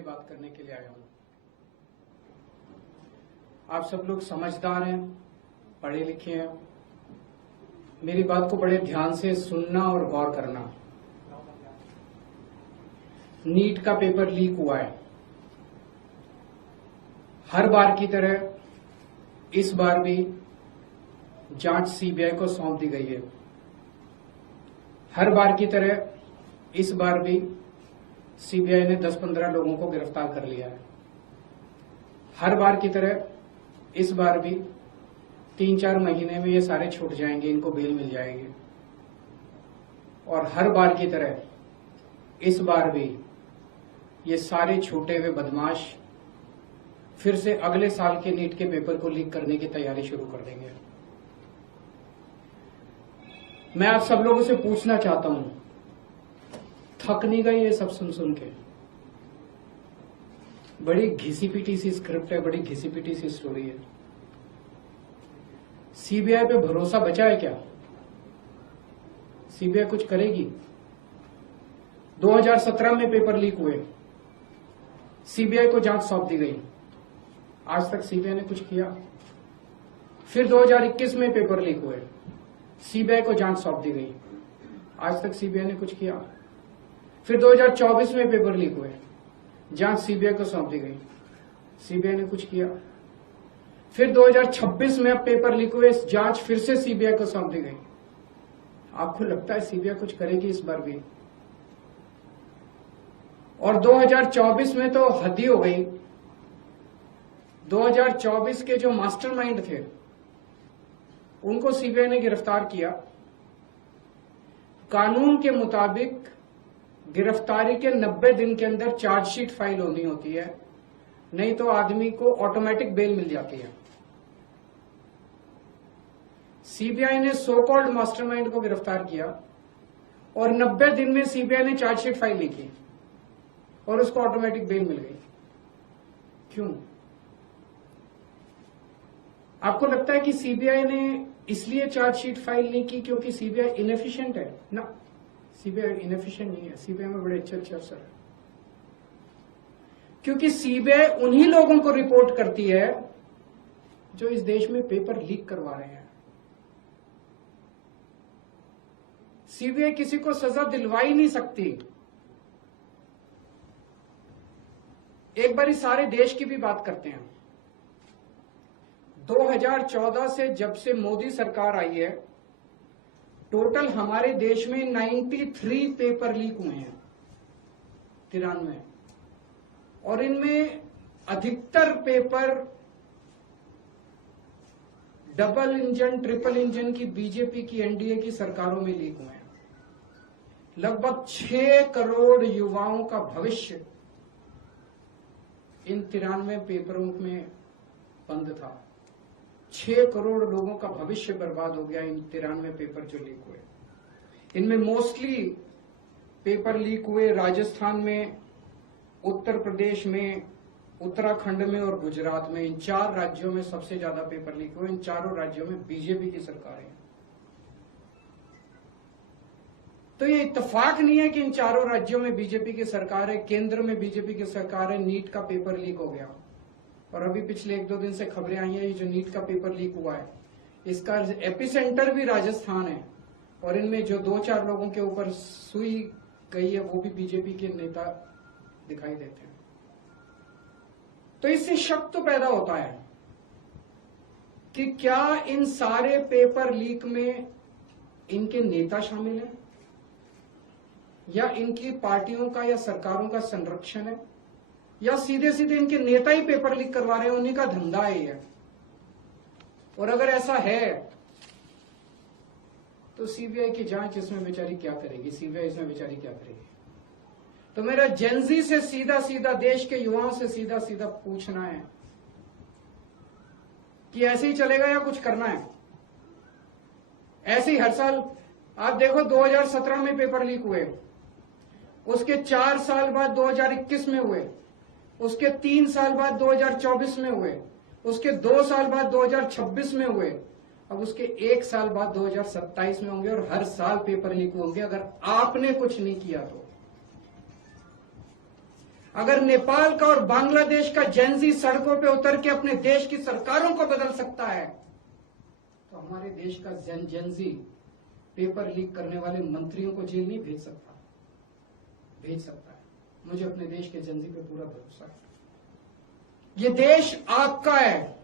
से बात करने के लिए आया हूं। आप सब लोग समझदार हैं, पढ़े लिखे हैं। मेरी बात को बड़े ध्यान से सुनना और गौर करना। नीट का पेपर लीक हुआ है। हर बार की तरह इस बार भी जांच सीबीआई को सौंप दी गई है। हर बार की तरह इस बार भी सीबीआई ने 10-15 लोगों को गिरफ्तार कर लिया है। हर बार की तरह इस बार भी 3-4 महीने में ये सारे छूट जाएंगे, इनको बेल मिल जाएगी। और हर बार की तरह इस बार भी ये सारे छूटे हुए बदमाश फिर से अगले साल के नीट के पेपर को लीक करने की तैयारी शुरू कर देंगे। मैं आप सब लोगों से पूछना चाहता हूं, थक नहीं गए ये सब सुन के? बड़ी घिसी पिटी सी स्क्रिप्ट है, बड़ी घिसी पिटी सी स्टोरी है। सीबीआई पे भरोसा बचा है क्या? सीबीआई कुछ करेगी? 2017 में पेपर लीक हुए, सीबीआई को जांच सौंप दी गई, आज तक सीबीआई ने कुछ किया? फिर 2021 में पेपर लीक हुए, सीबीआई को जांच सौंप दी गई, आज तक सीबीआई ने कुछ किया? फिर 2024 में पेपर लीक हुए, जांच सीबीआई को सौंप दी गई, सीबीआई ने कुछ किया? फिर 2026 में अब पेपर लीक हुए, जांच फिर से सीबीआई को सौंप दी गई। आपको लगता है सीबीआई कुछ करेगी इस बार भी? और 2024 में तो हद ही हो गई। 2024 के जो मास्टरमाइंड थे उनको सीबीआई ने गिरफ्तार किया। कानून के मुताबिक गिरफ्तारी के 90 दिन के अंदर चार्जशीट फाइल होनी होती है, नहीं तो आदमी को ऑटोमेटिक बेल मिल जाती है। सीबीआई ने सो कॉल्ड मास्टरमाइंड को गिरफ्तार किया और 90 दिन में सीबीआई ने चार्जशीट फाइल नहीं की और उसको ऑटोमेटिक बेल मिल गई। क्यों? आपको लगता है कि सीबीआई ने इसलिए चार्जशीट फाइल नहीं की क्योंकि सीबीआई इनएफिशिएंट है? ना, सीबीआई इनएफिशिएंट नहीं है। सीबीआई में बड़े अच्छे अफसर है, क्योंकि सीबीआई उन्हीं लोगों को रिपोर्ट करती है जो इस देश में पेपर लीक करवा रहे हैं। सीबीआई किसी को सजा दिलवा ही नहीं सकती। एक बारी सारे देश की भी बात करते हैं। 2014 से जब से मोदी सरकार आई है, टोटल हमारे देश में 93 पेपर लीक हुए हैं, 93, और इनमें अधिकतर paper double engine, triple engine की बीजेपी की, एनडीए की सरकारों में लीक हुए हैं। लगभग 6 करोड़ युवाओं का भविष्य इन 93 पेपरों में बंद था। 6 करोड़ लोगों का भविष्य बर्बाद हो गया इन 93 पेपर जो लीक हुए। इनमें मोस्टली पेपर लीक हुए राजस्थान में, उत्तर प्रदेश में, उत्तराखंड में और गुजरात में। इन 4 राज्यों में सबसे ज्यादा पेपर लीक हुए। इन चारों राज्यों में बीजेपी की सरकार है। तो ये इत्तेफाक नहीं है कि इन चारों राज्यों में बीजेपी की सरकार है, केंद्र में बीजेपी की सरकार है, नीट का पेपर लीक हो गया। और अभी पिछले 1-2 दिन से खबरें आई हैं, ये जो नीट का पेपर लीक हुआ है इसका एपिसेंटर भी राजस्थान है, और इनमें जो 2-4 लोगों के ऊपर सुई गई है वो भी बीजेपी के नेता दिखाई देते हैं। तो इससे शक तो पैदा होता है कि क्या इन सारे पेपर लीक में इनके नेता शामिल हैं, या इनकी पार्टियों का या सरकारों का संरक्षण है, या सीधे सीधे इनके नेता ही पेपर लीक करवा रहे हैं, उन्हीं का धंधा है ये। और अगर ऐसा है तो सीबीआई की जांच इसमें बेचारी क्या करेगी? सीबीआई इसमें बेचारी क्या करेगी? तो मेरा जेनजी से सीधा सीधा, देश के युवाओं से सीधा सीधा पूछना है कि ऐसे ही चलेगा या कुछ करना है? ऐसे ही हर साल आप देखो, 2017 में पेपर लीक हुए, उसके 4 साल बाद 2021 में हुए, उसके 3 साल बाद 2024 में हुए, उसके 2 साल बाद 2026 में हुए, अब उसके 1 साल बाद 2027 में होंगे। और हर साल पेपर लीक होंगे अगर आपने कुछ नहीं किया तो। अगर नेपाल का और बांग्लादेश का जेनजी सड़कों पे उतर के अपने देश की सरकारों को बदल सकता है, तो हमारे देश का जेनजी पेपर लीक करने वाले मंत्रियों को जेल नहीं भेज सकता है। मुझे अपने देश के जेनजी पे पूरा भरोसा है। ये देश आपका है।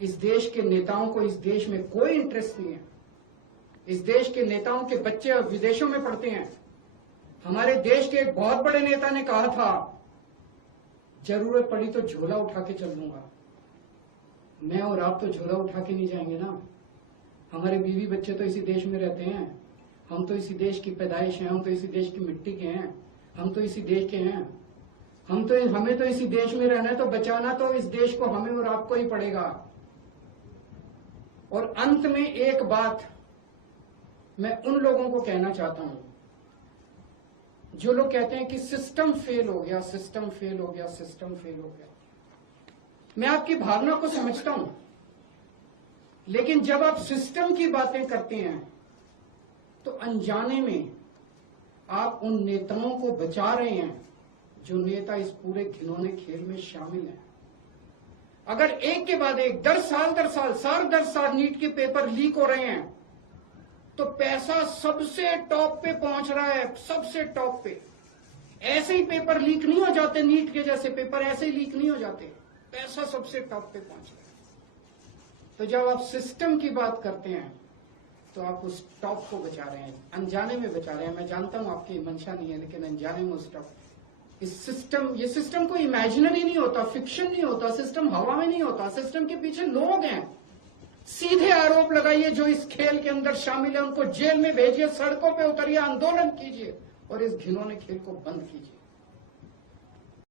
इस देश के नेताओं को इस देश में कोई इंटरेस्ट नहीं है। इस देश के नेताओं के बच्चे विदेशों में पढ़ते हैं। हमारे देश के एक बहुत बड़े नेता ने कहा था, जरूरत पड़ी तो झोला उठा के चल लूंगा। मैं और आप तो झोला उठा के नहीं जाएंगे ना। हमारे बीवी बच्चे तो इसी देश में रहते हैं। हम तो इसी देश की पैदाइश हैं, हम तो इसी देश की मिट्टी के हैं, हम तो इसी देश के हैं। हमें तो इसी देश में रहना है, तो बचाना तो इस देश को हमें और आपको ही पड़ेगा। और अंत में एक बात मैं उन लोगों को कहना चाहता हूं जो लोग कहते हैं कि सिस्टम फेल हो गया, सिस्टम फेल हो गया, सिस्टम फेल हो गया। मैं आपकी भावना को समझता हूं, लेकिन जब आप सिस्टम की बातें करते हैं तो अनजाने में आप उन नेताओं को बचा रहे हैं जो नेता इस पूरे घिनौने खेल में शामिल हैं। अगर एक के बाद एक साल दर साल नीट के पेपर लीक हो रहे हैं, तो पैसा सबसे टॉप पे पहुंच रहा है, सबसे टॉप पे। ऐसे ही पेपर लीक नहीं हो जाते, नीट के जैसे पेपर ऐसे ही लीक नहीं हो जाते, पैसा सबसे टॉप पे पहुंच रहा है। तो जब आप सिस्टम की बात करते हैं तो आप उस टॉप को बचा रहे हैं, अनजाने में बचा रहे हैं। मैं जानता हूं आपकी मंशा नहीं है, लेकिन अनजाने में उस टॉप। ये सिस्टम कोई इमेजिनरी नहीं होता, फिक्शन नहीं होता, सिस्टम हवा में नहीं होता। सिस्टम के पीछे लोग हैं। सीधे आरोप लगाइए जो इस खेल के अंदर शामिल है, उनको जेल में भेजिए, सड़कों पे उतरिए, आंदोलन कीजिए और इस घिनौने खेल को बंद कीजिए।